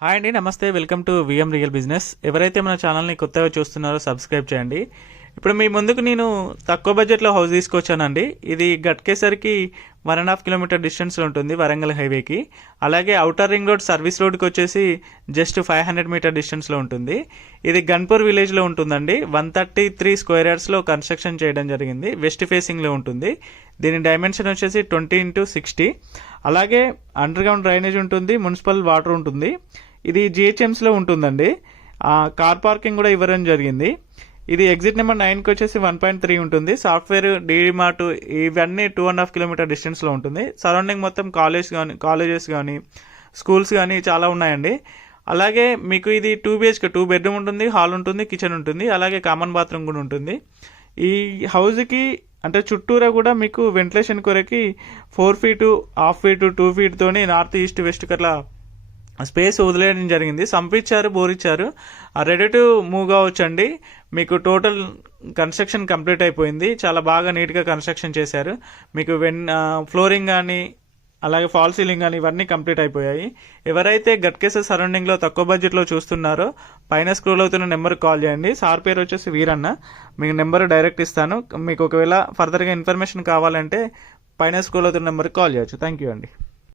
Hi అండి, నమస్తే. Welcome to VM real business. ఎవరైతే మన ఛానల్ని కొత్తగా చూస్తున్నారో సబ్స్క్రైబ్ చేయండి. ఇప్పుడు మీ ముందుకు నేను తక్కువ బడ్జెట్లో హౌస్ తీసుకొచ్చానండి. ఇది గట్కేసరికి 1.5 కిలోమీటర్ డిస్టెన్స్లో ఉంటుంది వరంగల్ హైవేకి. అలాగే ఔటర్ రింగ్ రోడ్ సర్వీస్ రోడ్కి వచ్చేసి జస్ట్ 500 మీటర్ డిస్టెన్స్లో ఉంటుంది. ఇది గన్పూర్ విలేజ్లో ఉంటుందండి. 133 స్క్వేర్ యార్డ్స్లో కన్స్ట్రక్షన్ చేయడం జరిగింది. వెస్ట్ ఫేసింగ్లో ఉంటుంది. దీని డైమెన్షన్ వచ్చేసి 20x60. అలాగే అండర్ గ్రౌండ్ డ్రైనేజ్ ఉంటుంది, మున్సిపల్ వాటర్ ఉంటుంది. ఇది జిహెచ్ఎంసీలో ఉంటుందండి. కార్ పార్కింగ్ కూడా ఇవ్వడం జరిగింది. ఇది ఎగ్జిట్ నెంబర్ 9కి వచ్చేసి 1.3 ఉంటుంది. సాఫ్ట్వేర్, డీడీ మార్ట్ ఇవన్నీ 2.5 కిలోమీటర్ డిస్టెన్స్లో ఉంటుంది. సరౌండింగ్ మొత్తం కాలేజెస్ కానీ స్కూల్స్ కానీ చాలా ఉన్నాయండి. అలాగే మీకు ఇది 2 BHK 2 బెడ్రూమ్ ఉంటుంది, హాల్ ఉంటుంది, కిచెన్ ఉంటుంది, అలాగే కామన్ బాత్రూమ్ కూడా ఉంటుంది. ఈ హౌస్కి అంటే చుట్టూరా కూడా మీకు వెంటిలేషన్ కొరకి 4 feet, 1/2 feet, 2 feet తోని నార్త్ ఈస్ట్ వెస్ట్ అట్లా స్పేస్ వదిలేయడం జరిగింది. సంపించారు, బోర్ ఇచ్చారు. రెడీ టు మూవ్ కావచ్చండి. మీకు టోటల్ కన్స్ట్రక్షన్ కంప్లీట్ అయిపోయింది. చాలా బాగా నీట్గా కన్స్ట్రక్షన్ చేశారు. మీకు ఫ్లోరింగ్ కానీ అలాగే ఫాల్ సీలింగ్ కానీ ఇవన్నీ కంప్లీట్ అయిపోయాయి. ఎవరైతే గట్కేసర్ సరౌండింగ్లో తక్కువ బడ్జెట్లో చూస్తున్నారో పైన స్క్రోల్ అవుతున్న నెంబర్కి కాల్ చేయండి. సార్ పేరు వచ్చేసి వీరన్న. మీకు నెంబర్ డైరెక్ట్ ఇస్తాను. మీకు ఒకవేళ ఫర్దర్గా ఇన్ఫర్మేషన్ కావాలంటే పైన స్క్రోల్ అవుతున్న నెంబర్కి కాల్ చేయొచ్చు. థ్యాంక్ యూ అండి.